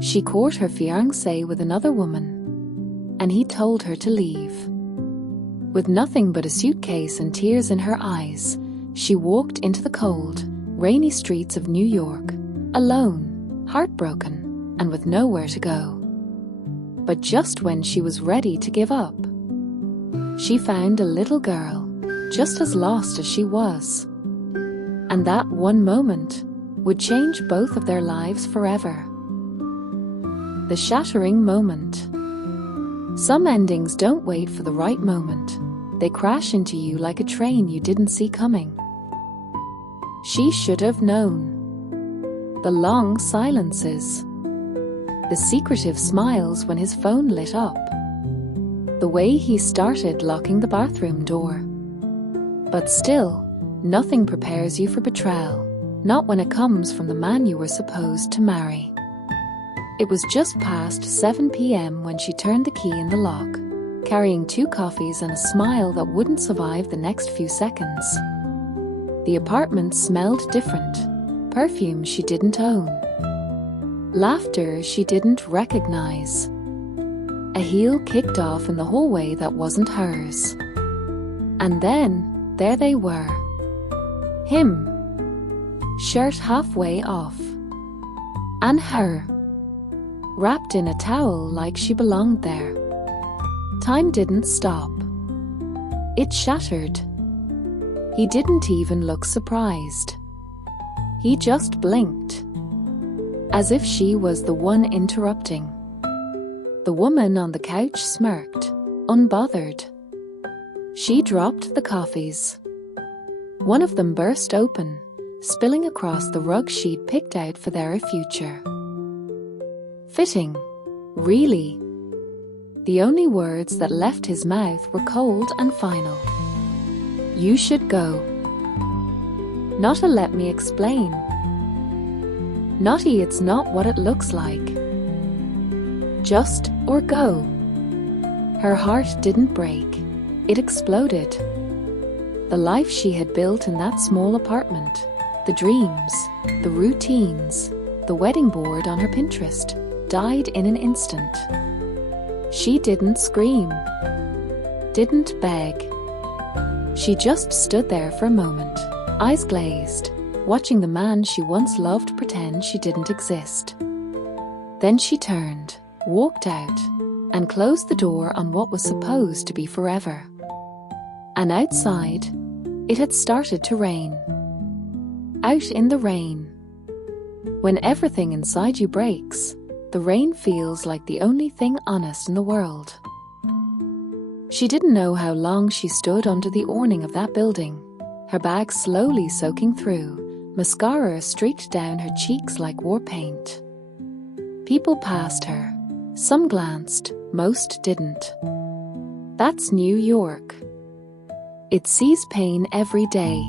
She caught her fiancé with another woman, and he told her to leave. With nothing but a suitcase and tears in her eyes, she walked into the cold, rainy streets of New York, alone, heartbroken, and with nowhere to go. But just when she was ready to give up, she found a little girl, just as lost as she was. And that one moment would change both of their lives forever. The shattering moment. Some endings don't wait for the right moment. They crash into you like a train you didn't see coming. She should have known. The long silences. The secretive smiles when his phone lit up. The way he started locking the bathroom door. But still, nothing prepares you for betrayal, not when it comes from the man you were supposed to marry. It was just past 7 p.m. when she turned the key in the lock, carrying 2 coffees and a smile that wouldn't survive the next few seconds. The apartment smelled different, perfume she didn't own, laughter she didn't recognize. A heel kicked off in the hallway that wasn't hers. And then, there they were. Him, shirt halfway off, and her, wrapped in a towel like she belonged there. Time didn't stop. It shattered. He didn't even look surprised. He just blinked, as if she was the one interrupting. The woman on the couch smirked, unbothered. She dropped the coffees. One of them burst open, spilling across the rug she'd picked out for their future. Fitting, really. The only words that left his mouth were cold and final. You should go. Not a let me explain. Not a it's not what it looks like. Just or go. Her heart didn't break. It exploded. The life she had built in that small apartment, the dreams, the routines, the wedding board on her Pinterest, died in an instant. She didn't scream, didn't beg. She just stood there for a moment, eyes glazed, watching the man she once loved pretend she didn't exist. Then she turned, walked out, and closed the door on what was supposed to be forever. And outside, it had started to rain. Out in the rain. When everything inside you breaks, the rain feels like the only thing honest in the world. She didn't know how long she stood under the awning of that building, her bag slowly soaking through, mascara streaked down her cheeks like war paint. People passed her. Some glanced, most didn't. That's New York. It sees pain every day.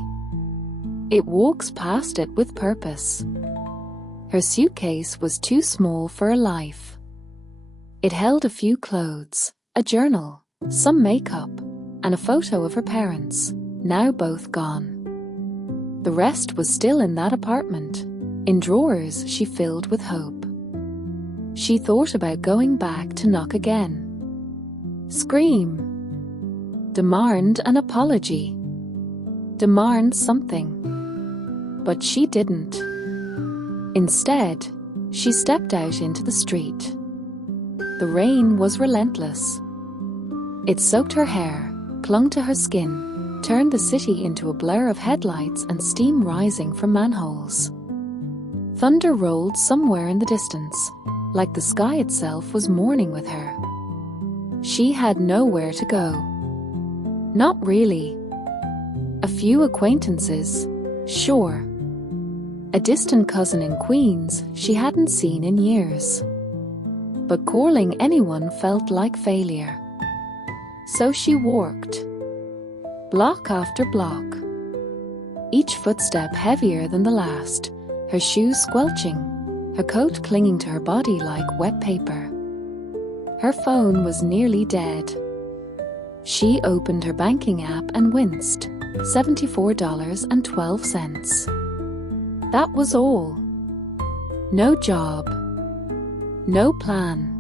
It walks past it with purpose. Her suitcase was too small for a life. It held a few clothes, a journal, some makeup, and a photo of her parents, now both gone. The rest was still in that apartment, in drawers she filled with hope. She thought about going back to knock again. Scream. Demand an apology. Demand something. But she didn't. Instead, she stepped out into the street. The rain was relentless. It soaked her hair, clung to her skin, turned the city into a blur of headlights and steam rising from manholes. Thunder rolled somewhere in the distance, like the sky itself was mourning with her. She had nowhere to go. Not really. A few acquaintances, sure. A distant cousin in Queens she hadn't seen in years. But calling anyone felt like failure. So she walked, block after block, each footstep heavier than the last, her shoes squelching, her coat clinging to her body like wet paper. Her phone was nearly dead. She opened her banking app and winced. $74.12. That was all. No job. No plan.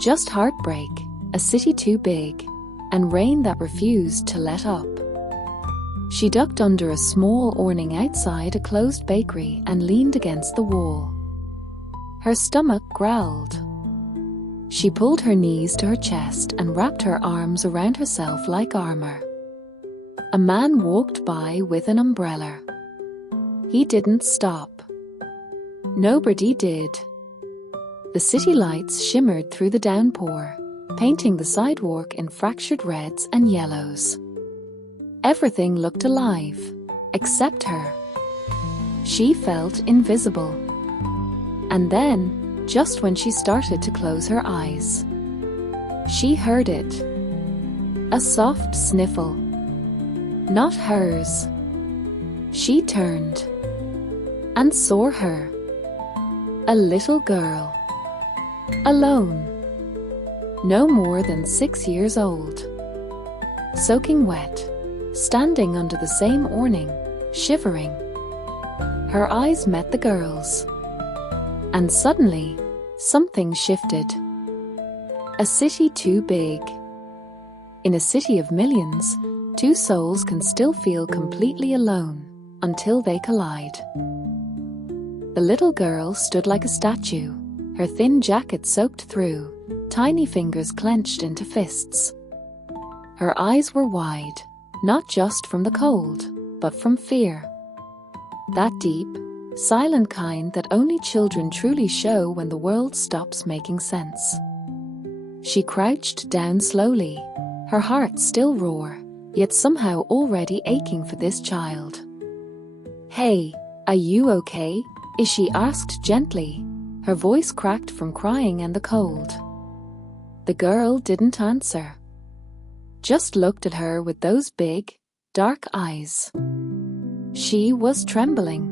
Just heartbreak, a city too big, and rain that refused to let up. She ducked under a small awning outside a closed bakery and leaned against the wall. Her stomach growled. She pulled her knees to her chest and wrapped her arms around herself like armor. A man walked by with an umbrella. He didn't stop. Nobody did. The city lights shimmered through the downpour, painting the sidewalk in fractured reds and yellows. Everything looked alive, except her. She felt invisible. And then, just when she started to close her eyes, she heard it. A soft sniffle. Not hers. She turned and saw her. A little girl. Alone. No more than 6 years old. Soaking wet. Standing under the same awning, shivering. Her eyes met the girl's. And suddenly, something shifted. A city too big. In a city of millions, two souls can still feel completely alone until they collide. The little girl stood like a statue, her thin jacket soaked through, tiny fingers clenched into fists. Her eyes were wide, not just from the cold, but from fear. That deep, silent kind that only children truly show when the world stops making sense. She crouched down slowly, her heart still raw, yet somehow already aching for this child. "Hey, are you okay?" she asked gently, her voice cracked from crying and the cold. The girl didn't answer. Just looked at her with those big, dark eyes. She was trembling.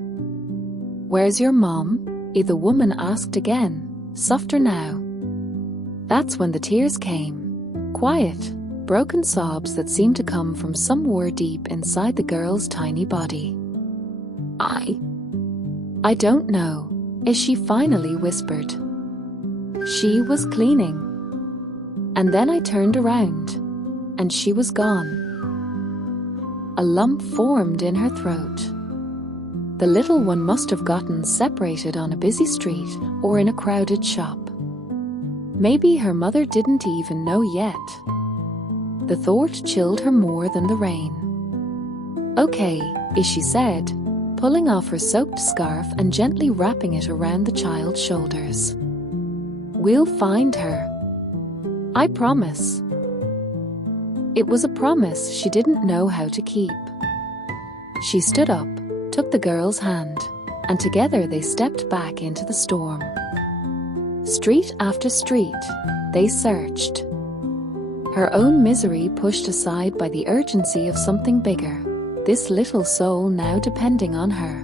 "Where's your mom?" the woman asked again, softer now. That's when the tears came. Quiet, broken sobs that seemed to come from somewhere deep inside the girl's tiny body. I don't know," she finally whispered. She was cleaning. And then I turned around, and she was gone. A lump formed in her throat. The little one must have gotten separated on a busy street or in a crowded shop. Maybe her mother didn't even know yet. The thought chilled her more than the rain. "Okay," she said, pulling off her soaked scarf and gently wrapping it around the child's shoulders. "We'll find her. I promise." It was a promise she didn't know how to keep. She stood up, took the girl's hand, and together they stepped back into the storm. Street after street, they searched. Her own misery pushed aside by the urgency of something bigger, this little soul now depending on her.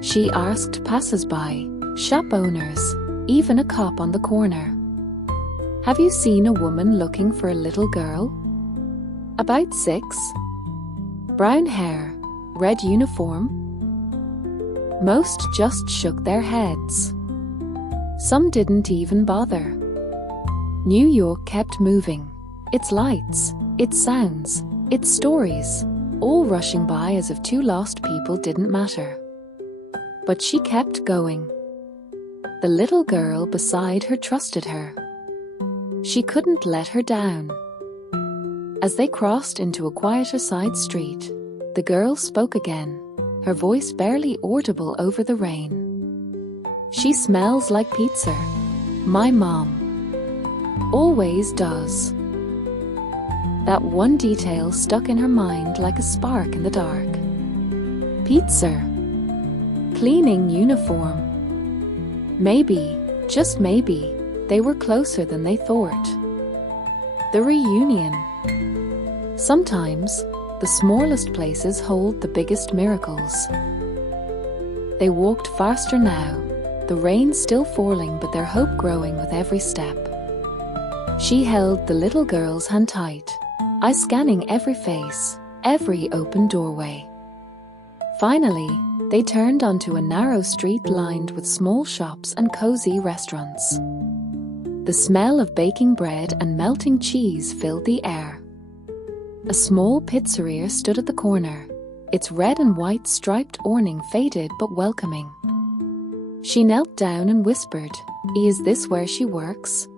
She asked passers-by, shop owners, even a cop on the corner. "Have you seen a woman looking for a little girl? About 6? Brown hair, red uniform?" Most just shook their heads. Some didn't even bother. New York kept moving. Its lights, its sounds, its stories, all rushing by as if two lost people didn't matter. But she kept going. The little girl beside her trusted her. She couldn't let her down. As they crossed into a quieter side street, the girl spoke again, her voice barely audible over the rain. "She smells like pizza. My mom. Always does." That one detail stuck in her mind like a spark in the dark. Pizza. Cleaning uniform. Maybe, just maybe, they were closer than they thought. The reunion. Sometimes, the smallest places hold the biggest miracles. They walked faster now, the rain still falling but their hope growing with every step. She held the little girl's hand tight, eyes scanning every face, every open doorway. Finally, They turned onto a narrow street lined with small shops and cozy restaurants. The smell of baking bread and melting cheese filled the air. A small pizzeria stood at the corner, its red and white striped awning faded but welcoming. She knelt down and whispered, "Is this where she works?"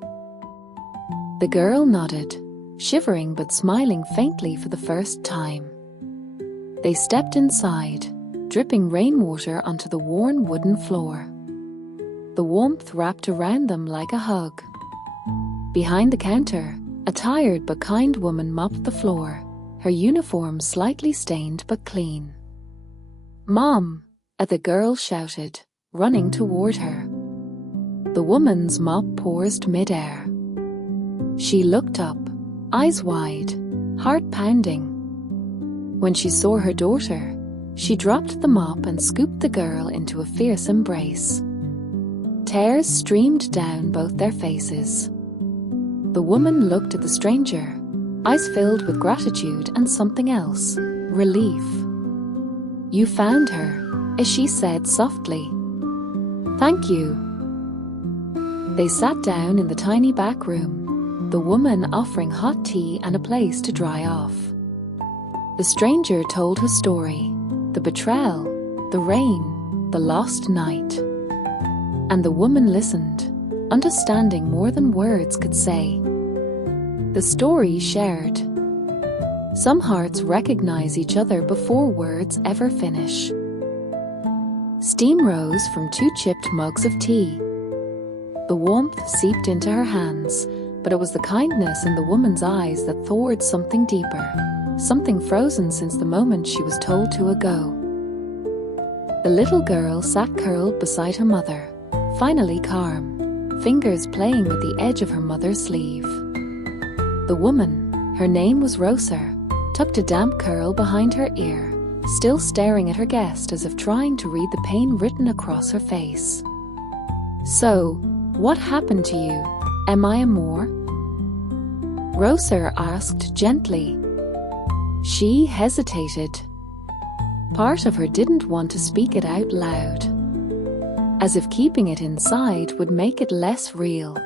The girl nodded, shivering but smiling faintly for the first time. They stepped inside, dripping rainwater onto the worn wooden floor. The warmth wrapped around them like a hug. Behind the counter, a tired but kind woman mopped the floor, her uniform slightly stained but clean. "Mom!" the girl shouted, running toward her. The woman's mop paused mid-air. She looked up, eyes wide, heart pounding. When she saw her daughter, she dropped the mop and scooped the girl into a fierce embrace. Tears streamed down both their faces. The woman looked at the stranger, eyes filled with gratitude and something else, relief. "You found her," she said softly. "Thank you." They sat down in the tiny back room, the woman offering hot tea and a place to dry off. The stranger told her story, the betrayal, the rain, the lost night. And the woman listened, understanding more than words could say. The story shared. Some hearts recognize each other before words ever finish. Steam rose from 2 chipped mugs of tea. The warmth seeped into her hands, but it was the kindness in the woman's eyes that thawed something deeper, something frozen since the moment she was told to go. The little girl sat curled beside her mother, finally calm, fingers playing with the edge of her mother's sleeve. The woman, her name was Rosa, tucked a damp curl behind her ear, still staring at her guest as if trying to read the pain written across her face. "So, what happened to you? Am I a Moor?" Rosa asked gently. She hesitated. Part of her didn't want to speak it out loud, as if keeping it inside would make it less real.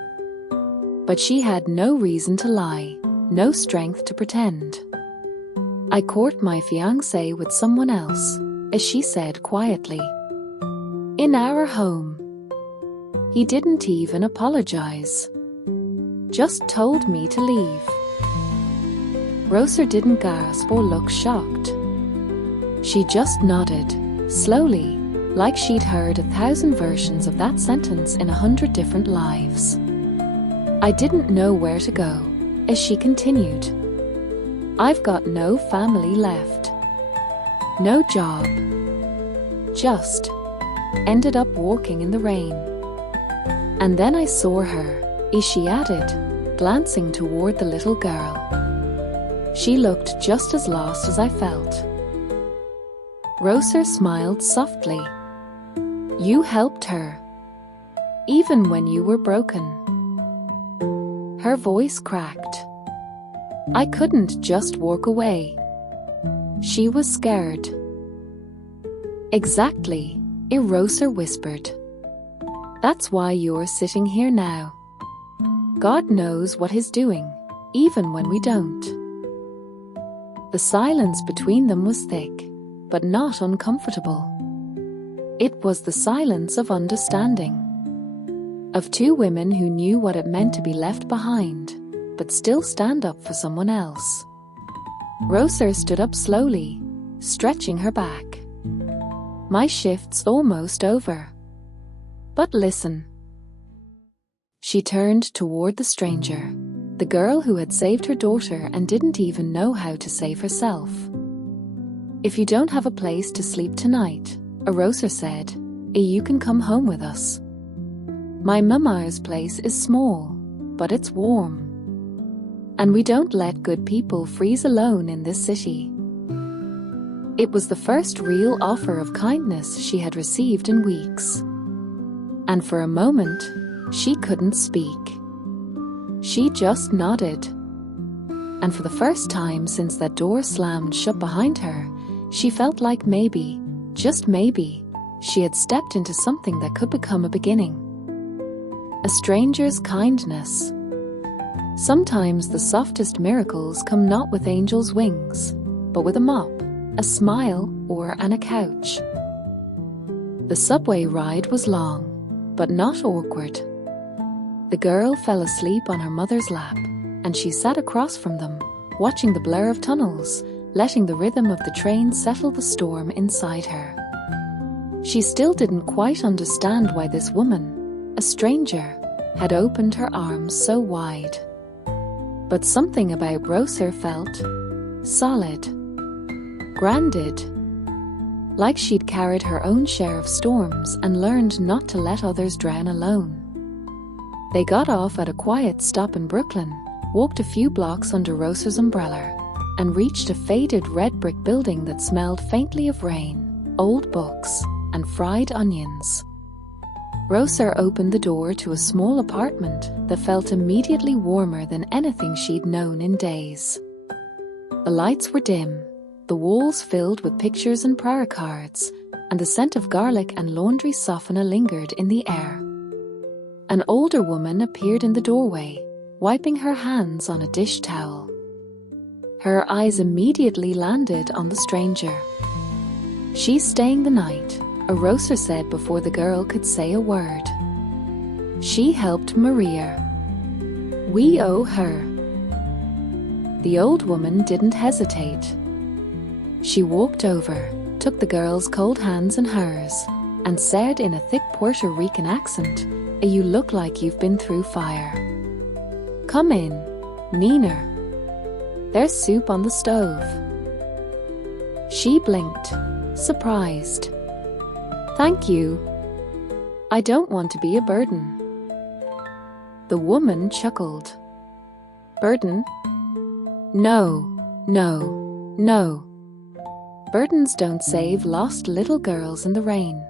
But she had no reason to lie, no strength to pretend. "I court my fiancé with someone else," as she said quietly. "In our home." He didn't even apologize. Just told me to leave. Rosa didn't gasp or look shocked. She just nodded, slowly, like she'd heard 1,000 versions of that sentence in 100 different lives. "I didn't know where to go," as she continued. "I've got no family left. No job. Just ended up walking in the rain. And then I saw her," she added, glancing toward the little girl. "She looked just as lost as I felt." Rosa smiled softly. "You helped her, even when you were broken." Her voice cracked. "I couldn't just walk away." She was scared. "Exactly," Rosa whispered. "That's why you're sitting here now. God knows what He's doing, even when we don't." The silence between them was thick, but not uncomfortable. It was the silence of understanding. Of 2 women who knew what it meant to be left behind, but still stand up for someone else. Rosa stood up slowly, stretching her back. "My shift's almost over. But listen." She turned toward the stranger, the girl who had saved her daughter and didn't even know how to save herself. "If you don't have a place to sleep tonight," Rosa said, "you can come home with us. My mama's place is small, but it's warm. And we don't let good people freeze alone in this city." It was the first real offer of kindness she had received in weeks. And for a moment, she couldn't speak. She just nodded. And for the first time since that door slammed shut behind her, she felt like maybe, just maybe, she had stepped into something that could become a beginning. A stranger's kindness. Sometimes the softest miracles come not with angels' wings, but with a mop, a smile, or a couch. The subway ride was long, but not awkward. The girl fell asleep on her mother's lap, and she sat across from them, watching the blur of tunnels, letting the rhythm of the train settle the storm inside her. She still didn't quite understand why this woman, a stranger, had opened her arms so wide. But something about Roser felt solid, grounded, like she'd carried her own share of storms and learned not to let others drown alone. They got off at a quiet stop in Brooklyn, walked a few blocks under Roser's umbrella, and reached a faded red brick building that smelled faintly of rain, old books, and fried onions. Roser opened the door to a small apartment that felt immediately warmer than anything she'd known in days. The lights were dim, the walls filled with pictures and prayer cards, and the scent of garlic and laundry softener lingered in the air. An older woman appeared in the doorway, wiping her hands on a dish towel. Her eyes immediately landed on the stranger. "She's staying the night," a Roser said before the girl could say a word. "She helped Maria. We owe her." The old woman didn't hesitate. She walked over, took the girl's cold hands in hers, and said in a thick Puerto Rican accent, "You look like you've been through fire. Come in, Nina. There's soup on the stove." She blinked, surprised. "Thank you. I don't want to be a burden." The woman chuckled. "Burden? No, no, no. Burdens don't save lost little girls in the rain."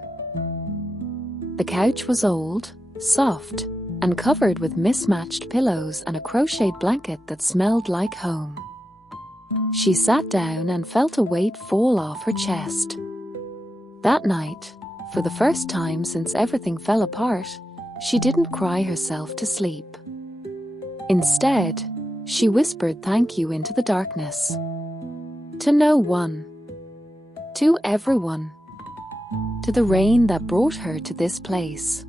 The couch was old, soft, and covered with mismatched pillows and a crocheted blanket that smelled like home. She sat down and felt a weight fall off her chest. That night, for the first time since everything fell apart, she didn't cry herself to sleep. Instead, she whispered thank you into the darkness. To no one. To everyone. To the rain that brought her to this place.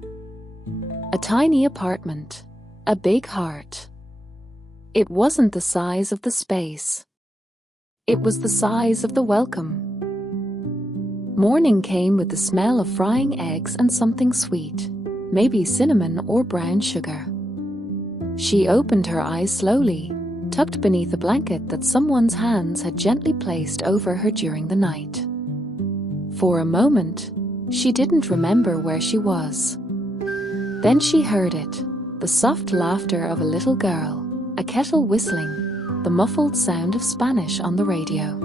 A tiny apartment, a big heart. It wasn't the size of the space. It was the size of the welcome. Morning came with the smell of frying eggs and something sweet, maybe cinnamon or brown sugar. She opened her eyes slowly, tucked beneath a blanket that someone's hands had gently placed over her during the night. For a moment, she didn't remember where she was. Then she heard it, the soft laughter of a little girl, a kettle whistling, the muffled sound of Spanish on the radio.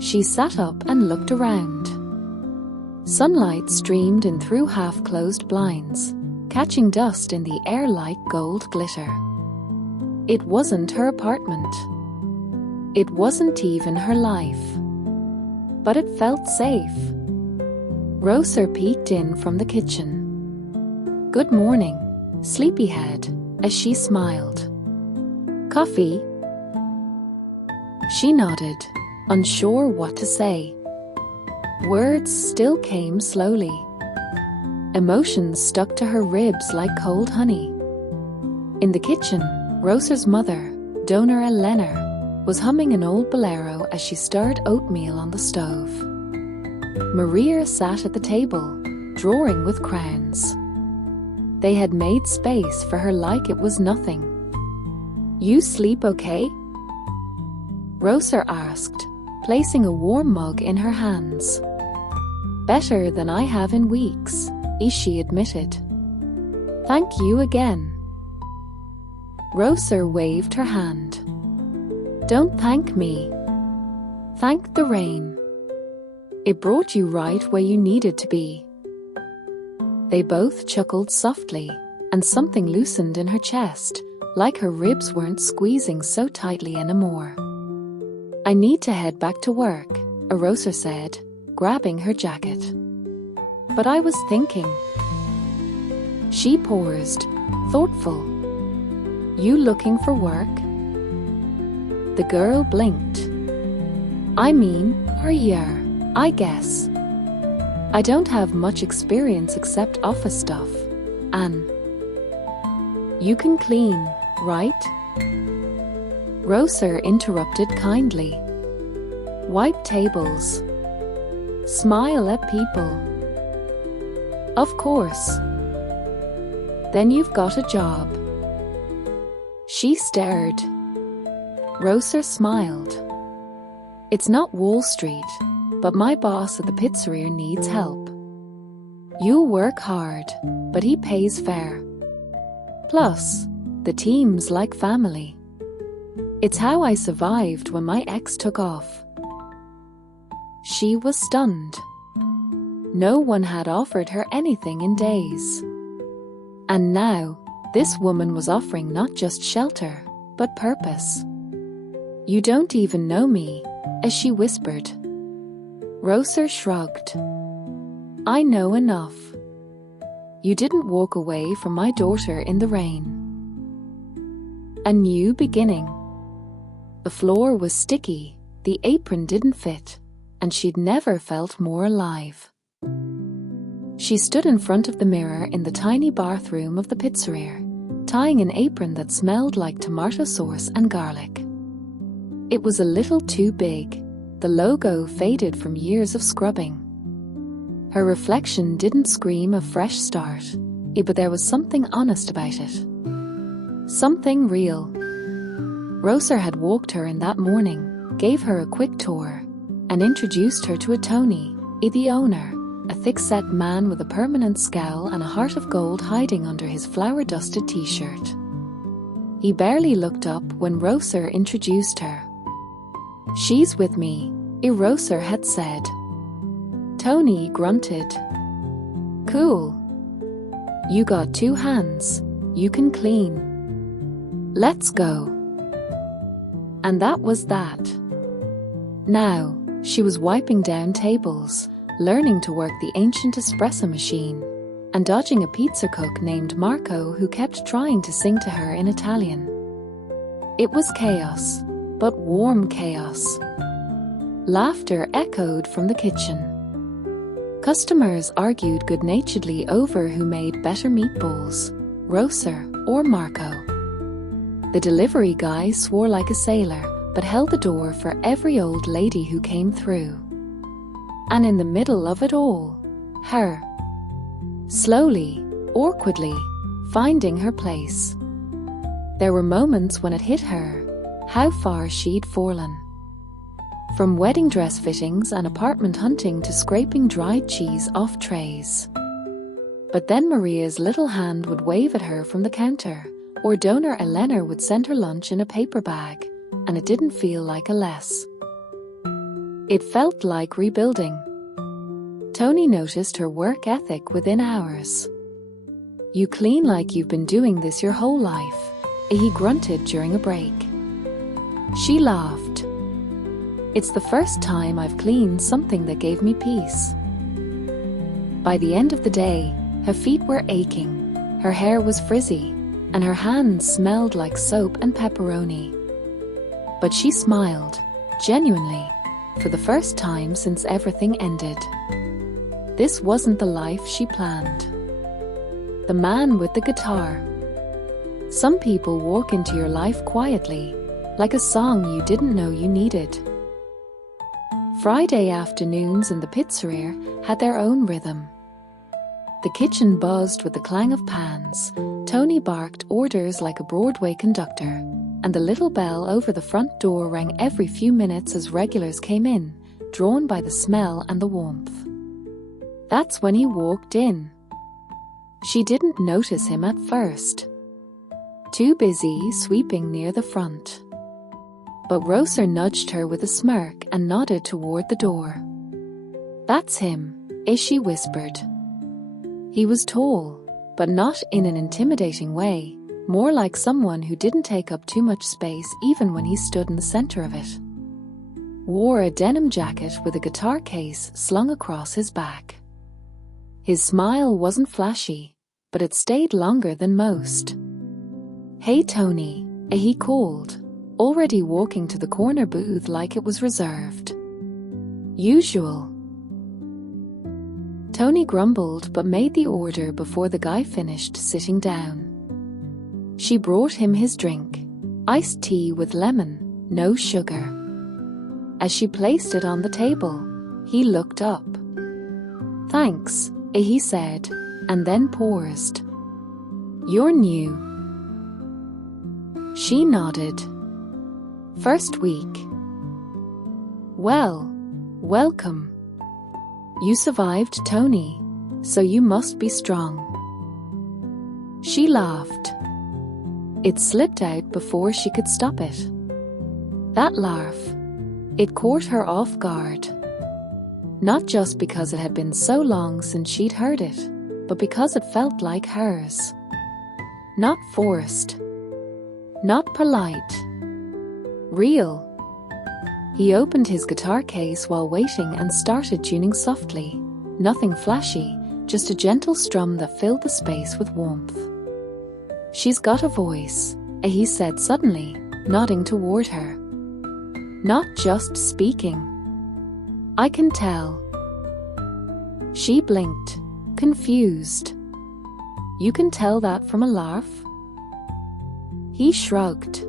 She sat up and looked around. Sunlight streamed in through half-closed blinds, catching dust in the air like gold glitter. It wasn't her apartment. It wasn't even her life. But it felt safe. Roser peeked in from the kitchen. "Good morning, sleepyhead," as she smiled. "Coffee?" She nodded, unsure what to say. Words still came slowly. Emotions stuck to her ribs like cold honey. In the kitchen, Roser's mother, Dona Elena, was humming an old bolero as she stirred oatmeal on the stove. Maria sat at the table, drawing with crayons. They had made space for her like it was nothing. "You sleep okay?" Roser asked, placing a warm mug in her hands. "Better than I have in weeks," she admitted. "Thank you again." Roser waved her hand. "Don't thank me. Thank the rain. It brought you right where you needed to be." They both chuckled softly, and something loosened in her chest, like her ribs weren't squeezing so tightly anymore. "I need to head back to work," Roser said, grabbing her jacket. "But I was thinking." She paused, thoughtful. "You looking for work?" The girl blinked. "I mean, I guess. I don't have much experience except office stuff. And you can clean, right?" Roser interrupted kindly. "Wipe tables. Smile at people. Of course. Then you've got a job." She stared. Roser smiled. "It's not Wall Street, but my boss at the pizzeria needs help. You'll work hard, but he pays fair. Plus, the team's like family. It's how I survived when my ex took off." She was stunned. No one had offered her anything in days. And now, this woman was offering not just shelter, but purpose. "You don't even know me," as she whispered. Roser shrugged. "I know enough. You didn't walk away from my daughter in the rain." A new beginning. The floor was sticky, the apron didn't fit, and she'd never felt more alive. She stood in front of the mirror in the tiny bathroom of the pizzeria, tying an apron that smelled like tomato sauce and garlic. It was a little too big, the logo faded from years of scrubbing. Her reflection didn't scream a fresh start, but there was something honest about it. Something real. Roser had walked her in that morning, gave her a quick tour, and introduced her to a Tony, the owner, a thick-set man with a permanent scowl and a heart of gold hiding under his flour-dusted t-shirt. He barely looked up when Roser introduced her. "She's with me," Roser had said. Tony grunted. "Cool. You got 2 hands, you can clean. Let's go." And that was that. Now, she was wiping down tables, learning to work the ancient espresso machine, and dodging a pizza cook named Marco who kept trying to sing to her in Italian. It was chaos, but warm chaos. Laughter echoed from the kitchen. Customers argued good-naturedly over who made better meatballs, Roser or Marco. The delivery guy swore like a sailor, but held the door for every old lady who came through. And in the middle of it all, her. Slowly, awkwardly, finding her place. There were moments when it hit her, how far she'd fallen. From wedding dress fittings and apartment hunting to scraping dried cheese off trays. But then Maria's little hand would wave at her from the counter, or donor Elena would send her lunch in a paper bag, and it didn't feel like a less. It felt like rebuilding. Tony noticed her work ethic within hours. "You clean like you've been doing this your whole life," he grunted during a break. She laughed. "It's the first time I've cleaned something that gave me peace." By the end of the day, her feet were aching, her hair was frizzy, and her hands smelled like soap and pepperoni. But she smiled, genuinely, for the first time since everything ended. This wasn't the life she planned. The man with the guitar. Some people walk into your life quietly, like a song you didn't know you needed. Friday afternoons in the pizzeria had their own rhythm. The kitchen buzzed with the clang of pans, Tony barked orders like a Broadway conductor, and the little bell over the front door rang every few minutes as regulars came in, drawn by the smell and the warmth. That's when he walked in. She didn't notice him at first. Too busy sweeping near the front. But Roser nudged her with a smirk and nodded toward the door. "That's him," she whispered. He was tall, but not in an intimidating way, more like someone who didn't take up too much space even when he stood in the center of it. wore a denim jacket with a guitar case slung across his back. His smile wasn't flashy, but it stayed longer than most. "Hey Tony," he called, already walking to the corner booth like it was reserved. "Usual." Tony grumbled but made the order before the guy finished sitting down. She brought him his drink, iced tea with lemon, no sugar. As she placed it on the table, he looked up. "Thanks," he said, and then paused. "You're new." She nodded. "First week." "Well, welcome. You survived, Tony, so you must be strong." She laughed. It slipped out before she could stop it. That laugh, it caught her off guard. Not just because it had been so long since she'd heard it, but because it felt like hers. Not forced. Not polite. Real. He opened his guitar case while waiting and started tuning softly. Nothing flashy, just a gentle strum that filled the space with warmth. "She's got a voice," he said suddenly, nodding toward her. "Not just speaking. I can tell." She blinked, confused. "You can tell that from a laugh?" He shrugged.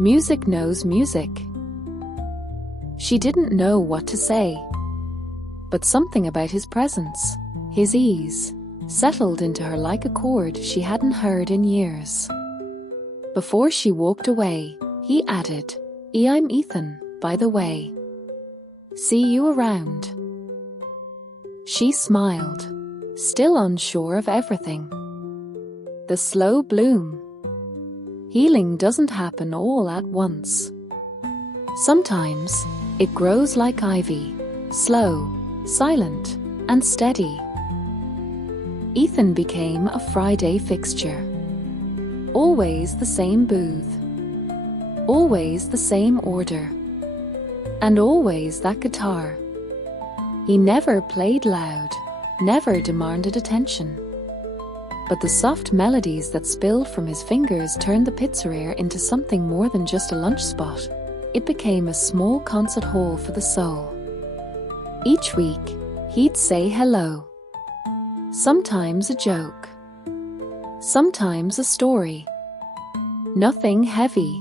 "Music knows music." She didn't know what to say. But something about his presence, his ease, settled into her like a chord she hadn't heard in years. Before she walked away, he added, "I'm Ethan, by the way. See you around." She smiled, still unsure of everything. The slow bloom. Healing doesn't happen all at once. Sometimes, it grows like ivy, slow, silent, and steady. Ethan became a Friday fixture. Always the same booth. Always the same order. And always that guitar. He never played loud, never demanded attention. But the soft melodies that spilled from his fingers turned the pizzeria into something more than just a lunch spot. It became a small concert hall for the soul. Each week, he'd say hello. Sometimes a joke. Sometimes a story. Nothing heavy.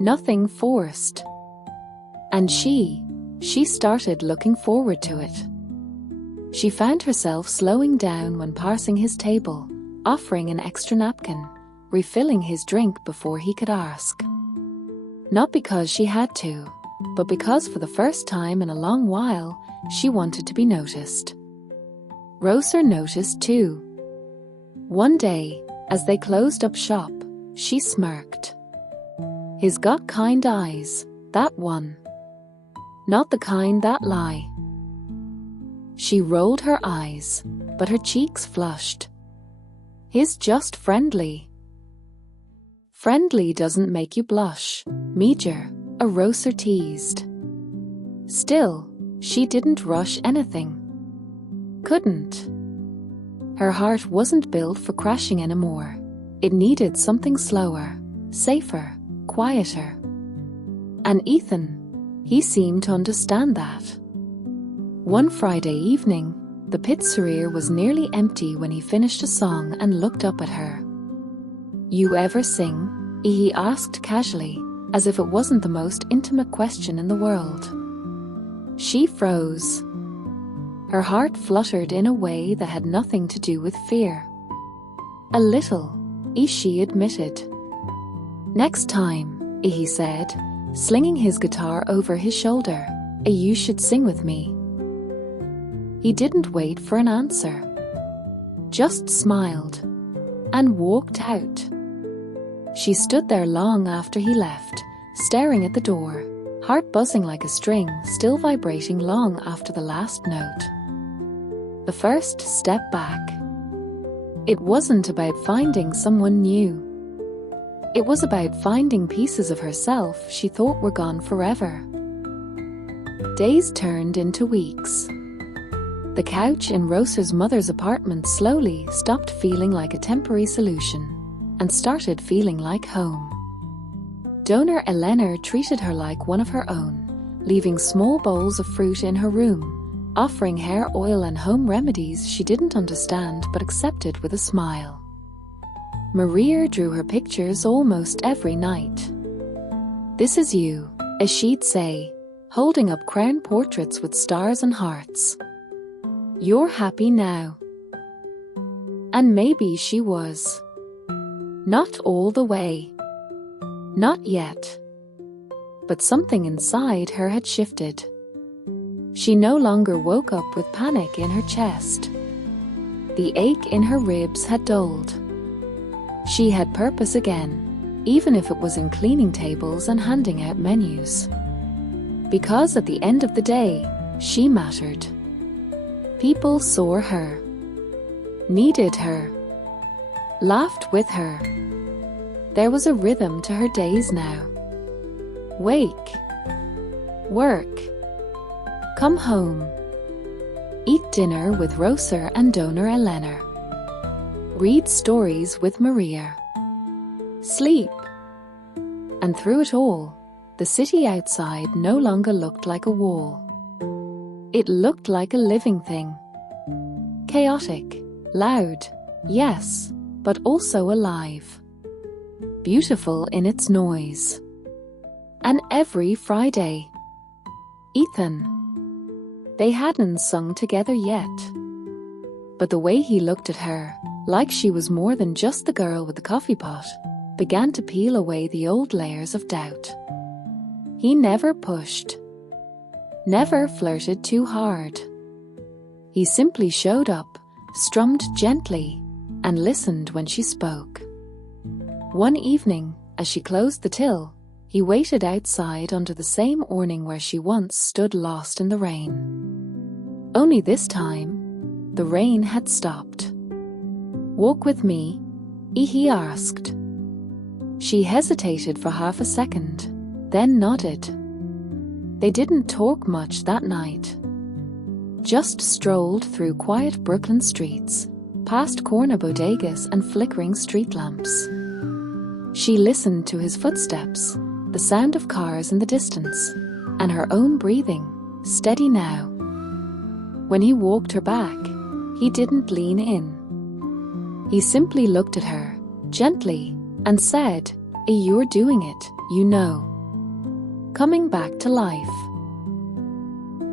Nothing forced. And she started looking forward to it. She found herself slowing down when passing his table, offering an extra napkin, refilling his drink before he could ask. Not because she had to, but because for the first time in a long while, she wanted to be noticed. Roser noticed too. One day, as they closed up shop, she smirked. "He's got kind eyes, that one. Not the kind that lie." She rolled her eyes, but her cheeks flushed. "He's just friendly." "Friendly doesn't make you blush, Major," a Roser teased. Still, she didn't rush anything. Couldn't. Her heart wasn't built for crashing anymore. It needed something slower, safer, quieter. And Ethan, he seemed to understand that. One Friday evening, the pizzeria was nearly empty when he finished a song and looked up at her. "You ever sing?" he asked casually, as if it wasn't the most intimate question in the world. She froze. Her heart fluttered in a way that had nothing to do with fear. "A little," she admitted. "Next time," he said, slinging his guitar over his shoulder, "you should sing with me." He didn't wait for an answer. Just smiled and walked out. She stood there long after he left, staring at the door, heart buzzing like a string still vibrating long after the last note. The first step back. It wasn't about finding someone new. It was about finding pieces of herself she thought were gone forever, Days turned into weeks. The couch in Rosa's mother's apartment slowly stopped feeling like a temporary solution and started feeling like home. Donor Eleanor treated her like one of her own, leaving small bowls of fruit in her room, offering hair oil and home remedies she didn't understand but accepted with a smile. Maria drew her pictures almost every night. "This is you," as she'd say, holding up crown portraits with stars and hearts. "You're happy now." And maybe she was. Not all the way. Not yet. But something inside her had shifted. She no longer woke up with panic in her chest. The ache in her ribs had dulled. She had purpose again, even if it was in cleaning tables and handing out menus. Because at the end of the day, she mattered. People saw her, needed her, laughed with her. There was a rhythm to her days now. Wake, work, come home, eat dinner with Rosa and Donor Eleanor, read stories with Maria, sleep. And through it all, the city outside no longer looked like a wall. It looked like a living thing. Chaotic, loud, yes, but also alive. Beautiful in its noise. And every Friday, Ethan. They hadn't sung together yet. But the way he looked at her, like she was more than just the girl with the coffee pot, began to peel away the old layers of doubt. He never pushed. Never flirted too hard. He simply showed up, strummed gently, and listened when she spoke. One evening, as she closed the till, he waited outside under the same awning where she once stood lost in the rain. Only this time, the rain had stopped. "Walk with me?" he asked. She hesitated for half a second, then nodded. They didn't talk much that night. Just strolled through quiet Brooklyn streets, past corner bodegas and flickering street lamps. She listened to his footsteps, the sound of cars in the distance, and her own breathing, steady now. When he walked her back, he didn't lean in. He simply looked at her, gently, and said, "You're doing it, you know. Coming back to life."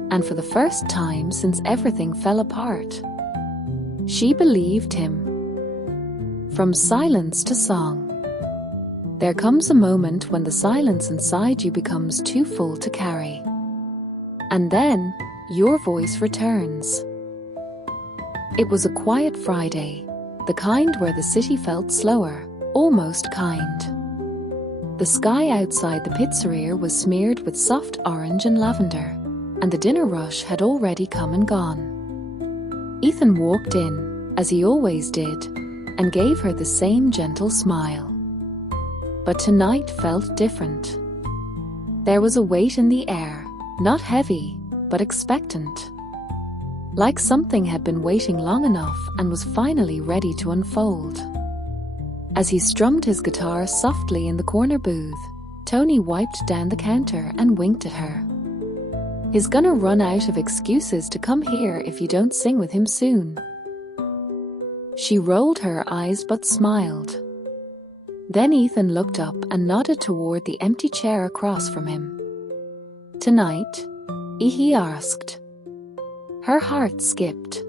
And for the first time since everything fell apart, she believed him. From silence to song. There comes a moment when the silence inside you becomes too full to carry. And then, your voice returns. It was a quiet Friday, the kind where the city felt slower, almost kind. The sky outside the pizzeria was smeared with soft orange and lavender, and the dinner rush had already come and gone. Ethan walked in, as he always did, and gave her the same gentle smile. But tonight felt different. There was a weight in the air, not heavy, but expectant. Like something had been waiting long enough and was finally ready to unfold. As he strummed his guitar softly in the corner booth, Tony wiped down the counter and winked at her. "He's gonna run out of excuses to come here if you don't sing with him soon." She rolled her eyes but smiled. Then Ethan looked up and nodded toward the empty chair across from him. "Tonight?" he asked. Her heart skipped.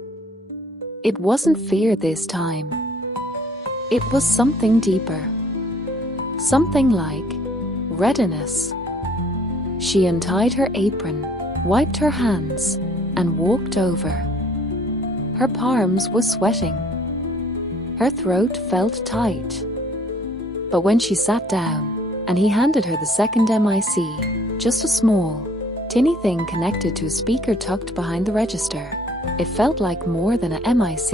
It wasn't fear this time. It was something deeper. Something like readiness. She untied her apron, wiped her hands, and walked over. Her palms were sweating. Her throat felt tight. But when she sat down, and he handed her the second MIC, just a small, tinny thing connected to a speaker tucked behind the register, it felt like more than a MIC.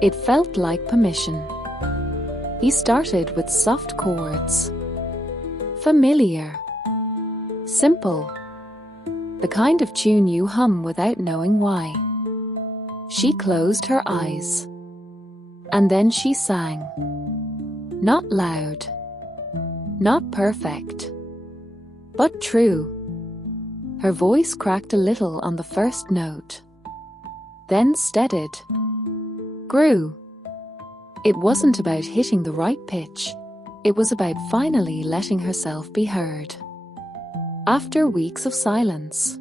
It felt like permission. He started with soft chords. Familiar. Simple. the kind of tune you hum without knowing why. She closed her eyes. And then she sang. Not loud. Not perfect. But true. Her voice cracked a little on the first note. Then steadied. Grew. It wasn't about hitting the right pitch. It was about finally letting herself be heard. After weeks of silence.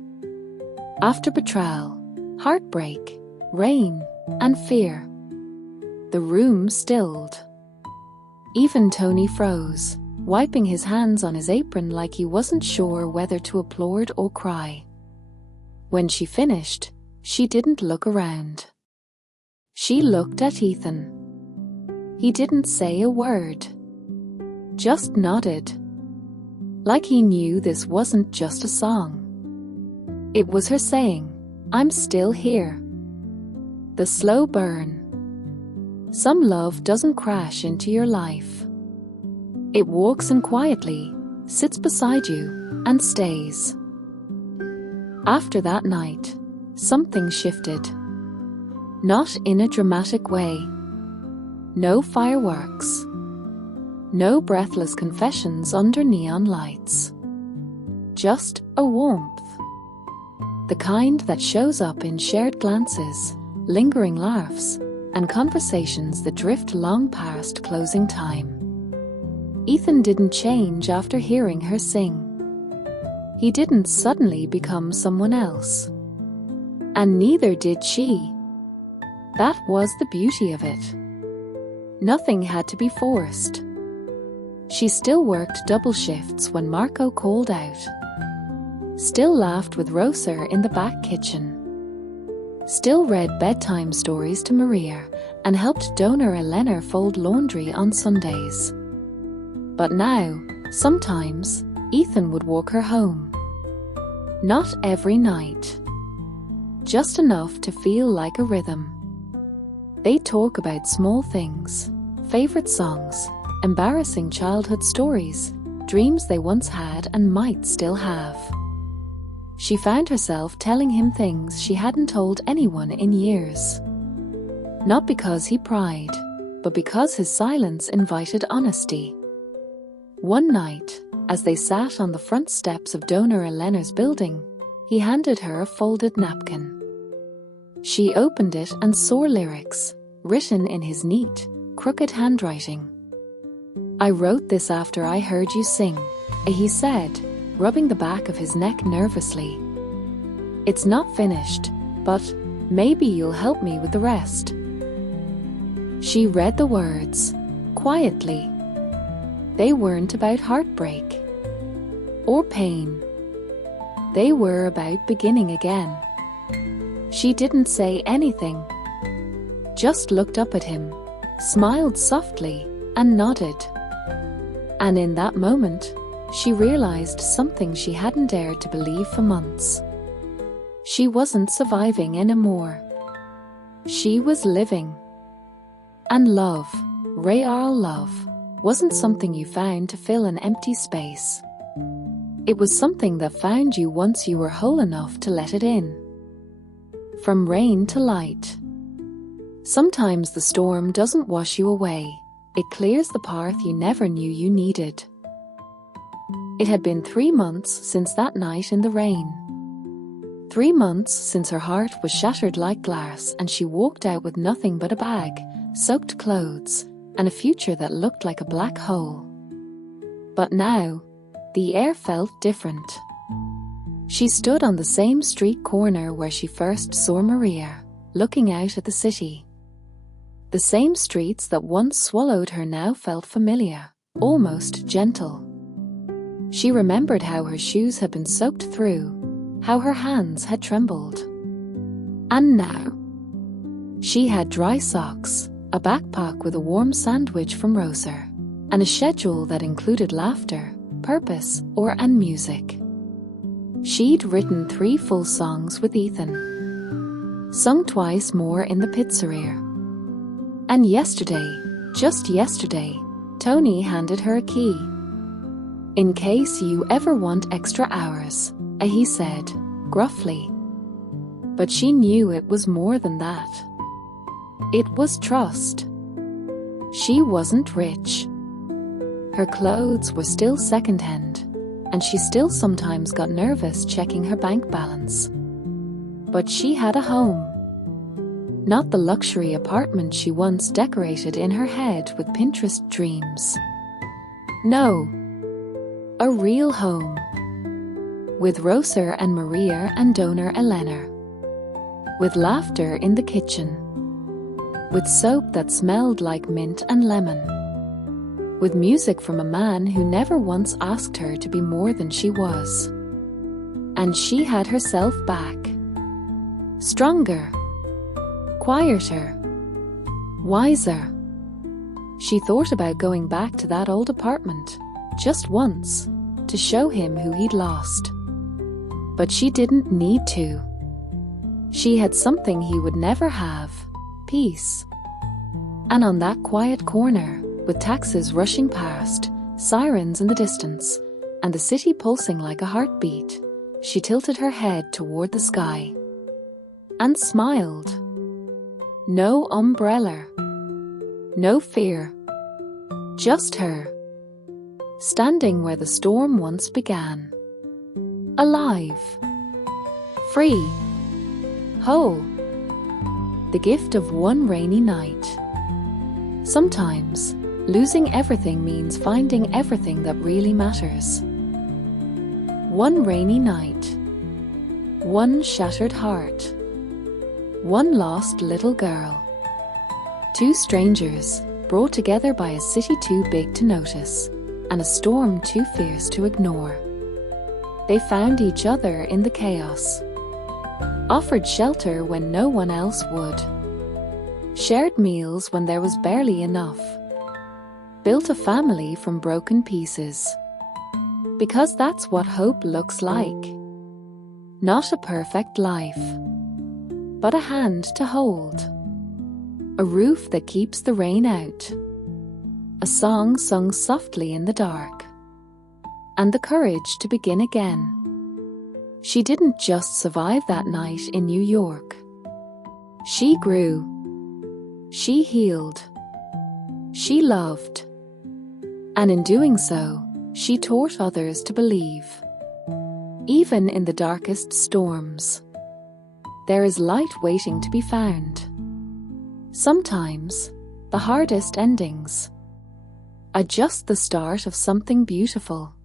After betrayal, heartbreak, rain, and fear. The room stilled. Even Tony froze, wiping his hands on his apron like he wasn't sure whether to applaud or cry. When she finished, she didn't look around. She looked at Ethan. He didn't say a word. Just nodded. Like he knew this wasn't just a song. It was her saying, I'm still here. The slow burn. Some love doesn't crash into your life. It walks in quietly, sits beside you, and stays. After that night, something shifted. Not in a dramatic way. No fireworks. No breathless confessions under neon lights. Just a warmth. The kind that shows up in shared glances, lingering laughs, and conversations that drift long past closing time. Ethan didn't change after hearing her sing. He didn't suddenly become someone else. And neither did she. That was the beauty of it. Nothing had to be forced. She still worked double shifts when Marco called out. Still laughed with Rosa in the back kitchen. Still read bedtime stories to Maria and helped donor Elena fold laundry on Sundays. But now, sometimes, Ethan would walk her home. Not every night. Just enough to feel like a rhythm. They'd talk about small things, favorite songs, embarrassing childhood stories, dreams they once had and might still have. She found herself telling him things she hadn't told anyone in years. Not because he pried, but because his silence invited honesty. One night, as they sat on the front steps of donor Elena's building, he handed her a folded napkin. She opened it and saw lyrics, written in his neat, crooked handwriting. I wrote this after I heard you sing, he said, rubbing the back of his neck nervously. It's not finished, but maybe you'll help me with the rest. She read the words, quietly. They weren't about heartbreak or pain. They were about beginning again. She didn't say anything, just looked up at him, smiled softly, and nodded. And in that moment, she realized something she hadn't dared to believe for months. She wasn't surviving anymore. She was living. And love, real love, wasn't something you found to fill an empty space. It was something that found you once you were whole enough to let it in. From rain to light. Sometimes the storm doesn't wash you away. It clears the path you never knew you needed. It had been 3 months since that night in the rain. 3 months since her heart was shattered like glass and she walked out with nothing but a bag, soaked clothes, and a future that looked like a black hole. But now, the air felt different. She stood on the same street corner where she first saw Maria, looking out at the city. The same streets that once swallowed her now felt familiar, almost gentle. She remembered how her shoes had been soaked through, how her hands had trembled. And now, she had dry socks, a backpack with a warm sandwich from Rosa, and a schedule that included laughter, purpose, and music. She'd written 3 full songs with Ethan. Sung twice more in the pizzeria. And yesterday, just yesterday, Tony handed her a key. In case you ever want extra hours, he said, gruffly. But she knew it was more than that. It was trust. She wasn't rich. Her clothes were still second-hand, and she still sometimes got nervous checking her bank balance. But she had a home. Not the luxury apartment she once decorated in her head with Pinterest dreams. No. A real home. With Roser and Maria and donor Elena. With laughter in the kitchen. With soap that smelled like mint and lemon. With music from a man who never once asked her to be more than she was. And she had herself back. Stronger. Quieter. Wiser. She thought about going back to that old apartment, just once, to show him who he'd lost. But she didn't need to. She had something he would never have, peace. And on that quiet corner, with taxis rushing past, sirens in the distance, and the city pulsing like a heartbeat, she tilted her head toward the sky. And smiled. No umbrella. No fear. Just her. Standing where the storm once began. Alive. Free. Whole. The gift of one rainy night. Sometimes, losing everything means finding everything that really matters. One rainy night. One shattered heart. One lost little girl. Two strangers, brought together by a city too big to notice, and a storm too fierce to ignore. They found each other in the chaos. Offered shelter when no one else would. Shared meals when there was barely enough. Built a family from broken pieces. Because that's what hope looks like. Not a perfect life. But a hand to hold. A roof that keeps the rain out. A song sung softly in the dark. And the courage to begin again. She didn't just survive that night in New York. She grew. She healed. She loved. And in doing so, she taught others to believe. Even in the darkest storms. There is light waiting to be found. Sometimes, the hardest endings are just the start of something beautiful.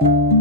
you.